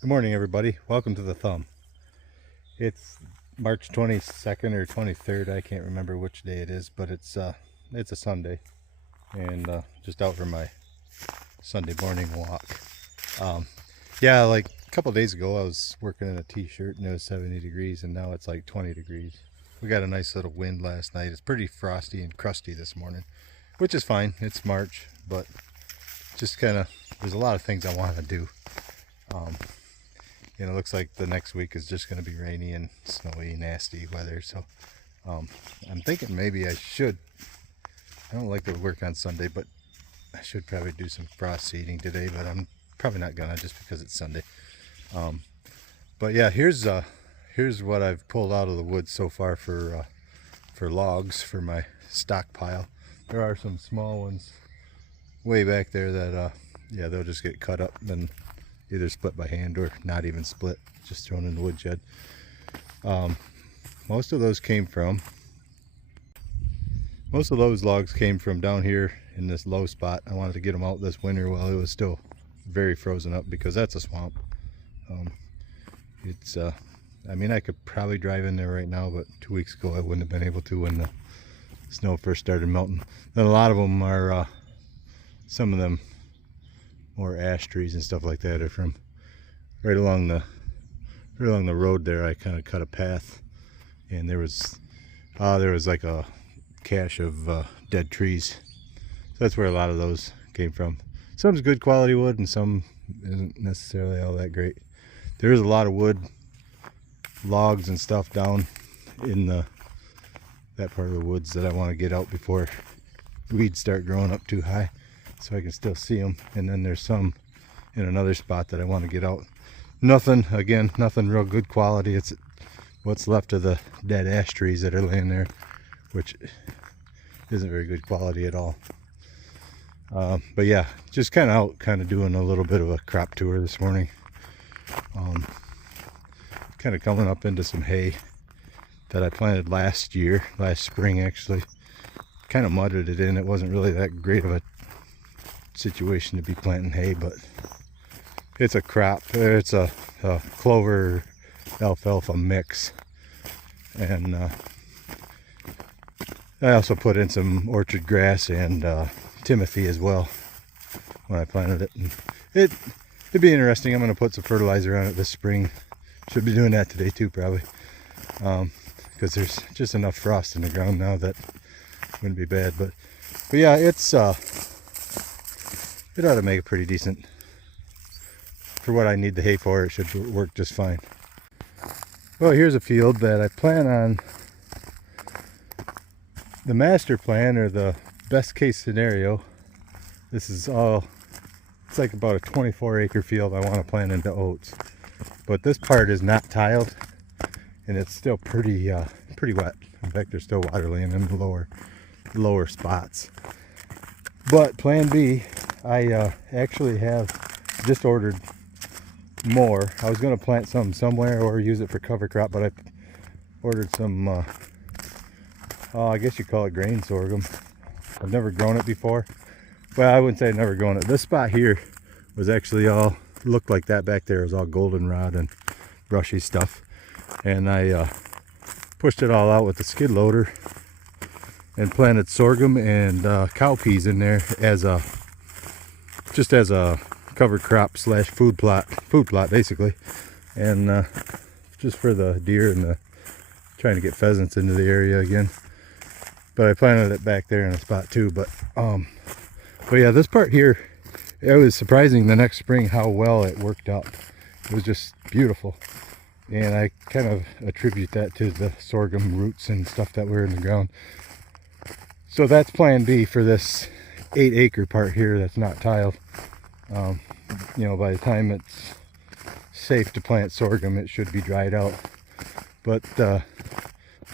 Good morning, everybody. Welcome to the Thumb. It's March 22nd or 23rd. I can't remember which day it is, but it's a Sunday, and just out for my Sunday morning walk. Yeah, like a couple days ago, I was working in a t-shirt and it was 70 degrees, and now it's like 20 degrees. We got a nice little wind last night. It's pretty frosty and crusty this morning, which is fine. It's March, but just kind of, there's a lot of things I want to do. It looks like the next week is just going to be rainy and snowy, nasty weather. So I'm thinking maybe I don't like to work on Sunday, but I should probably do some frost seeding today, but I'm probably not gonna just because it's Sunday. But yeah, here's what I've pulled out of the woods so far for logs for my stockpile. There are some small ones way back there that yeah, they'll just get cut up and either split by hand or not even split, just thrown in the woodshed. Most of those logs came from down here in this low spot. I wanted to get them out this winter while it was still very frozen up, because that's a swamp. I mean, I could probably drive in there right now, but 2 weeks ago I wouldn't have been able to when the snow first started melting. Then a lot of them are, some of them more ash trees and stuff like that are from right along the road there. I kind of cut a path, and there was like a cache of dead trees. So that's where a lot of those came from. Some's good quality wood and some isn't necessarily all that great. There is a lot of wood, logs and stuff down in that part of the woods that I want to get out before weeds start growing up too high, so I can still see them. And then there's some in another spot that I want to get out. Nothing real good quality. It's what's left of the dead ash trees that are laying there, which isn't very good quality at all. But yeah, just kind of doing a little bit of a crop tour this morning. Kind of coming up into some hay that I planted last spring actually. Kind of mudded it in. It wasn't really that great of a situation to be planting hay, but it's a crop. It's a clover alfalfa mix, and I also put in some orchard grass and timothy as well when I planted it. And it'd be interesting. I'm going to put some fertilizer on it this spring. Should be doing that today too, probably, because there's just enough frost in the ground now that it wouldn't be bad. But yeah, it ought to make a pretty decent, for what I need the hay for. It should work just fine. Well, here's a field that I plan on. The master plan, or the best case scenario, this is all, it's like about a 24-acre field I want to plant into oats. But this part is not tiled, and it's still pretty wet. In fact, there's still water laying in the lower spots. But plan B, I actually have just ordered more. I was going to plant some somewhere or use it for cover crop, but I ordered some, I guess you call it grain sorghum. I've never grown it before. Well, I wouldn't say I've never grown it. This spot here was actually all, looked like that back there. It was all goldenrod and brushy stuff. And I pushed it all out with the skid loader and planted sorghum and cowpeas in there as a cover crop / food plot basically, and just for the deer and trying to get pheasants into the area again. But I planted it back there in a spot too. But yeah, this part here, it was surprising the next spring how well it worked out. It was just beautiful, and I kind of attribute that to the sorghum roots and stuff that were in the ground. So that's plan B for this 8-acre part here that's not tiled. You know, by the time it's safe to plant sorghum, it should be dried out. But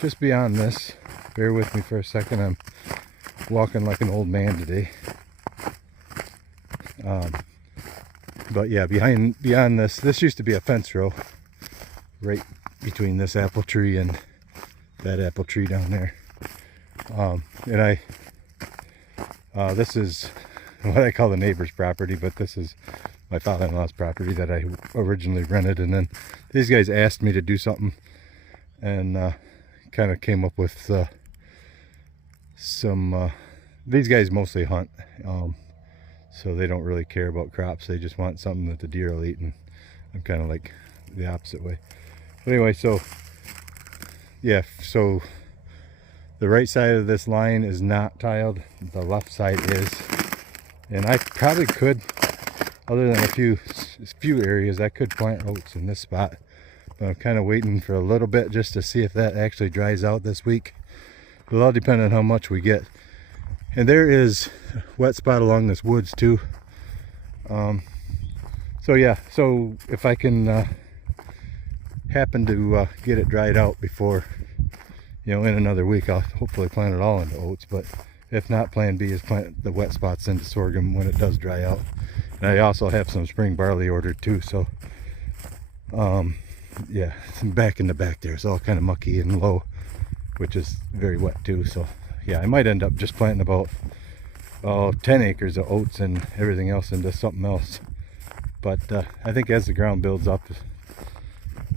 just beyond this, bear with me for a second, I'm walking like an old man today. But yeah, beyond this used to be a fence row right between this apple tree and that apple tree down there. And this is what I call the neighbor's property, but this is my father-in-law's property that I originally rented, and then these guys asked me to do something, and kind of came up with some these guys mostly hunt, so they don't really care about crops. They just want something that the deer will eat, and I'm kind of like the opposite way. But anyway, so yeah, so the right side of this line is not tiled, the left side is, and I probably could, other than a few areas, I could plant oats in this spot, but I'm kind of waiting for a little bit just to see if that actually dries out this week. It'll all depend on how much we get. And there is a wet spot along this woods too. So yeah, so if I can happen to get it dried out before, you know, in another week, I'll hopefully plant it all into oats. But if not, plan B is plant the wet spots into sorghum when it does dry out. And I also have some spring barley ordered too, so yeah, back in the back there, it's all kind of mucky and low, which is very wet too. So yeah, I might end up just planting about 10 acres of oats and everything else into something else. But I think as the ground builds up,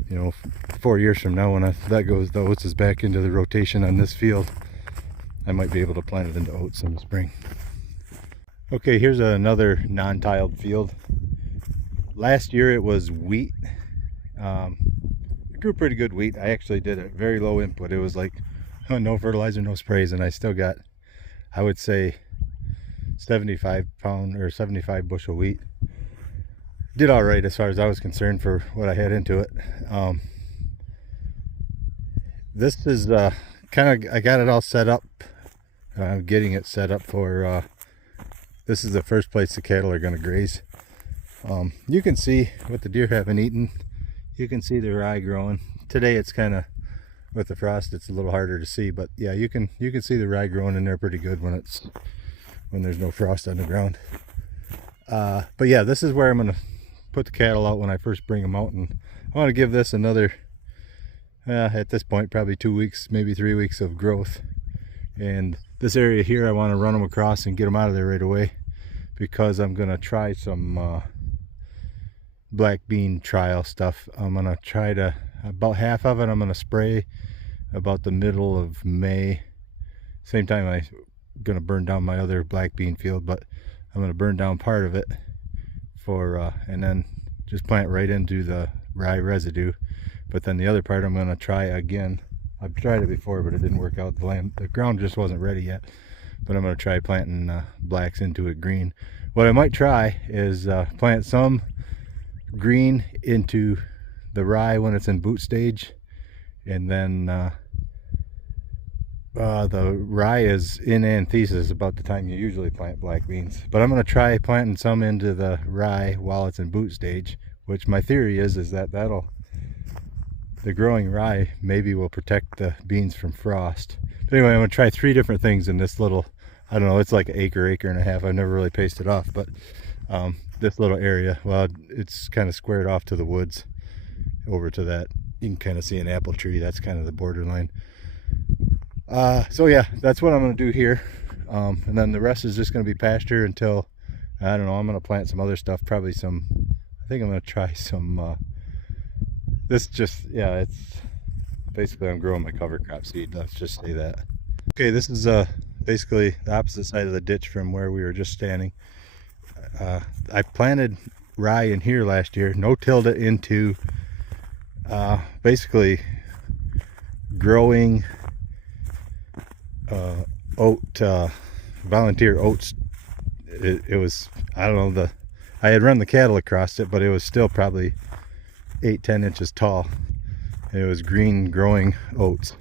you know, 4 years from now, when that goes, the oats is back into the rotation on this field, I might be able to plant it into oats in the spring. Okay, here's another non-tiled field. Last year it was wheat. It grew pretty good wheat. I actually did a very low input. It was like no fertilizer, no sprays, and I still got, I would say, 75 pound or 75 bushel wheat. Did all right as far as I was concerned for what I had into it. This is kind of, I got it all set up. I'm getting it set up for, this is the first place the cattle are going to graze. You can see what the deer haven't eaten. You can see the rye growing. Today it's kind of, with the frost, it's a little harder to see, but yeah, you can see the rye growing in there pretty good when there's no frost on the ground. But yeah, this is where I'm going to put the cattle out when I first bring them out, and I want to give this another, at this point, probably 2 weeks, maybe 3 weeks of growth. And this area here, I want to run them across and get them out of there right away, because I'm going to try some black bean trial stuff. I'm going to try to, about half of it I'm going to spray about the middle of May. Same time I'm going to burn down my other black bean field, but I'm going to burn down part of it for and then just plant right into the rye residue. But then the other part I'm going to try again. I've tried it before, but it didn't work out. The ground just wasn't ready yet. But I'm going to try planting blacks into it green. What I might try is plant some green into the rye when it's in boot stage, and then the rye is in anthesis about the time you usually plant black beans. But I'm going to try planting some into the rye while it's in boot stage, which my theory is that the growing rye maybe will protect the beans from frost. But anyway, I'm going to try 3 different things in this little, I don't know, it's like an acre and a half. I've never really pasted off, but this little area, well, it's kind of squared off to the woods over to that. You can kind of see an apple tree. That's kind of the borderline. So yeah, that's what I'm going to do here. And then the rest is just going to be pasture until, I don't know, I'm going to plant some other stuff, probably some, I think I'm going to try some, this just, yeah, it's basically I'm growing my cover crop seed. Let's just say that. Okay, this is basically the opposite side of the ditch from where we were just standing. I planted rye in here last year, no-tilled it into basically growing oat, volunteer oats. It was, I don't know, I had run the cattle across it, but it was still probably 8-10 inches tall. It was green growing oats.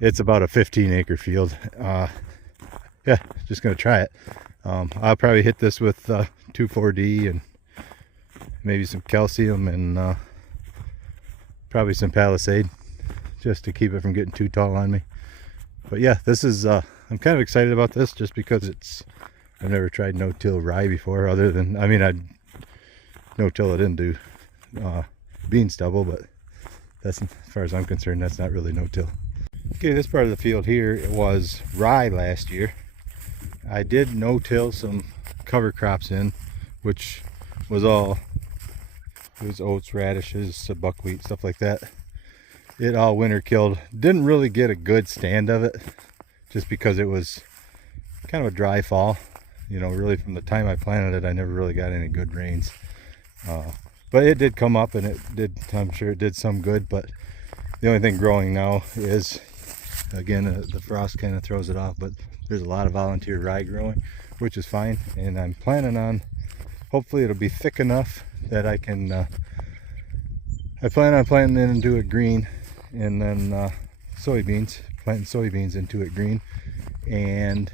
It's about a 15-acre field. Yeah, just gonna try it. I'll probably hit this with 2,4-D and maybe some calcium and probably some Palisade, just to keep it from getting too tall on me. But yeah, this is I'm kind of excited about this just because I've never tried no-till rye before, other than, I mean, I'd no-till it into bean stubble, but that's, as far as I'm concerned, that's not really no-till. Okay, this part of the field here, it was rye last year. I did no-till some cover crops in, which was all, it was oats, radishes, buckwheat, stuff like that. It all winter killed. Didn't really get a good stand of it, just because it was kind of a dry fall. You know, really from the time I planted it, I never really got any good rains. But it did come up, and it did, I'm sure it did some good. But the only thing growing now is, again, the frost kind of throws it off, but there's a lot of volunteer rye growing, which is fine. And I'm planning on, hopefully it'll be thick enough that I can, I plan on planting it into it green, and then soybeans, planting soybeans into it green. And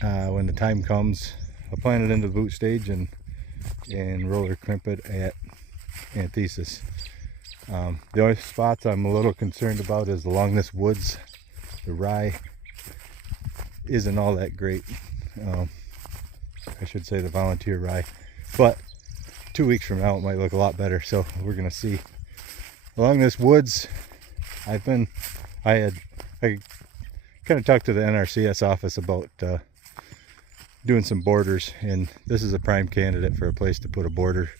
when the time comes, I'll plant it into the boot stage and roller crimp it at anthesis. The only spots I'm a little concerned about is along this woods. The rye isn't all that great. I should say the volunteer rye, but 2 weeks from now it might look a lot better, so we're gonna see. Along this woods, I kind of talked to the NRCS office about doing some borders, and this is a prime candidate for a place to put a border.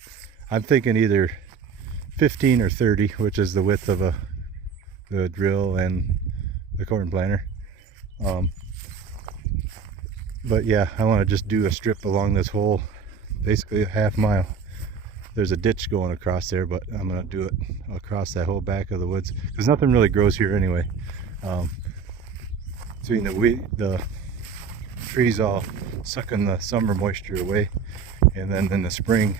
I'm thinking either 15 or 30, which is the width of the drill and the corn planter. But yeah, I want to just do a strip along this whole, basically a half mile. There's a ditch going across there, but I'm going to do it across that whole back of the woods, because nothing really grows here anyway. Between the trees all sucking the summer moisture away, and then in the spring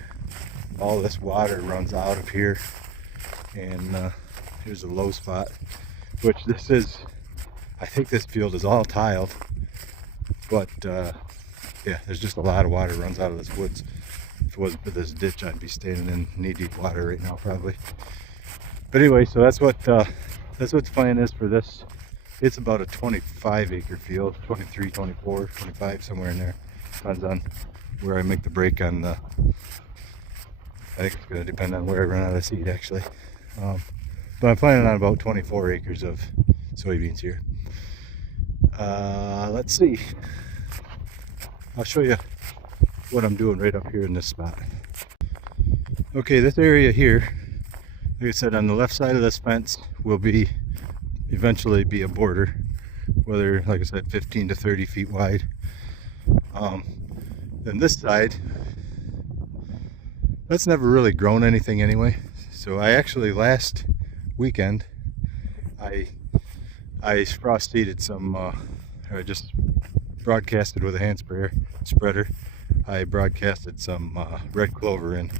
all this water runs out of here, and here's a low spot, which this is, I think this field is all tiled, but yeah, there's just a lot of water runs out of this woods. If it wasn't for this ditch, I'd be standing in knee-deep water right now probably. But anyway, so that's what the plan is for this. It's about a 25 acre field, 23, 24, 25, somewhere in there. Depends on where I make the break on the, I think it's going to depend on where I run out of seed actually. But I'm planning on about 24 acres of soybeans here. Let's see. I'll show you what I'm doing right up here in this spot. Okay, this area here, like I said, on the left side of this fence will eventually be a border, whether, like I said, 15 to 30 feet wide. Then this side, that's never really grown anything anyway. So I actually, last weekend, I frost seeded some, I just broadcasted with a hand spreader. I broadcasted some red clover in,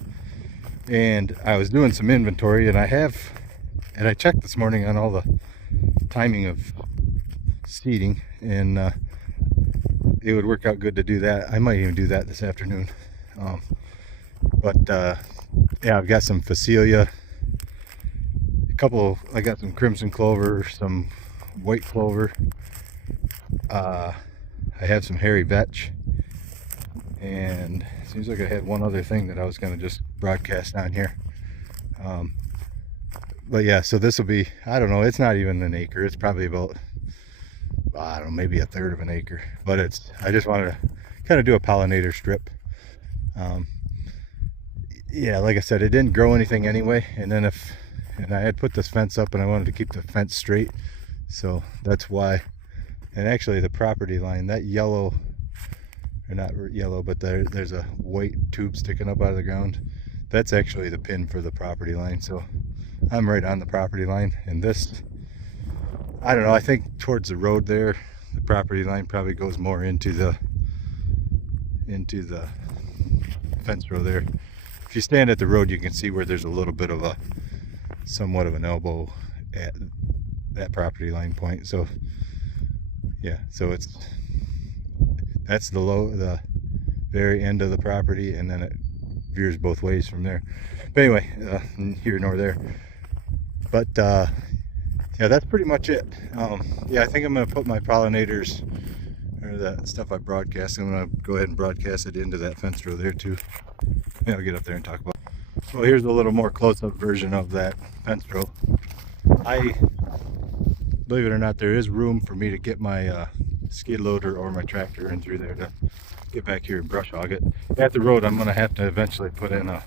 and I was doing some inventory, and I checked this morning on all the timing of seeding, and it would work out good to do that. I might even do that this afternoon. Yeah, I've got some Phacelia, I got some crimson clover, some white clover. I have some hairy vetch, and it seems like I had one other thing that I was going to just broadcast on here. But yeah, so this will be, I don't know, it's not even an acre. It's probably about, I don't know, maybe a third of an acre. But I just wanted to kind of do a pollinator strip. Yeah, like I said, it didn't grow anything anyway. And I had put this fence up, and I wanted to keep the fence straight. So that's why. And actually the property line, that yellow, or not yellow, but there's a white tube sticking up out of the ground. That's actually the pin for the property line. So I'm right on the property line, and this, I don't know, I think towards the road there, the property line probably goes more into the fence row there. If you stand at the road, you can see where there's a little bit of somewhat of an elbow at that property line point. So yeah, so that's the very end of the property, and then it veers both ways from there. But anyway, here nor there. But yeah, that's pretty much it. Yeah, I think I'm going to put my pollinators, or that stuff I broadcast, I'm going to go ahead and broadcast it into that fence row there too. Yeah, I'll get up there and talk about it. Well, here's a little more close-up version of that fence row. Believe it or not, there is room for me to get my skid loader or my tractor in through there to get back here and brush hog it. At the road, I'm gonna have to eventually put in a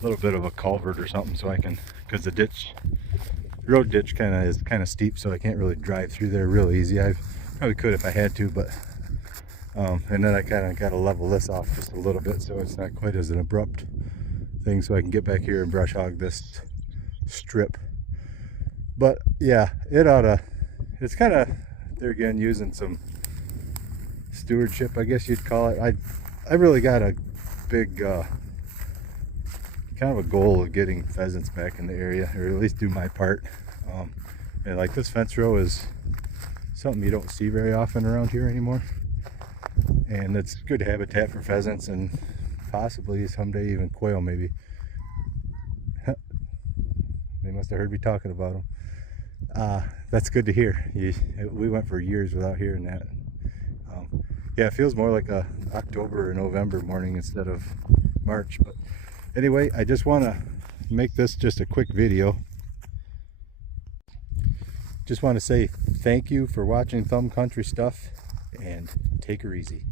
little bit of a culvert or something so I can, because the ditch, road ditch is kind of steep, so I can't really drive through there real easy. I probably could if I had to, but and then I kind of got to level this off just a little bit so it's not quite as an abrupt thing, so I can get back here and brush hog this strip. But yeah, it ought to, it's kind of, there again, using some stewardship, I guess you'd call it. I really got a big kind of a goal of getting pheasants back in the area, or at least do my part. And like this fence row is something you don't see very often around here anymore, and it's good habitat for pheasants and possibly someday even quail, maybe. They must have heard me talking about them. That's good to hear. We went for years without hearing that. Yeah, it feels more like a October or November morning instead of March. But anyway, I just want to make this just a quick video. Just want to say thank you for watching Thumb Country Stuff, and take her easy.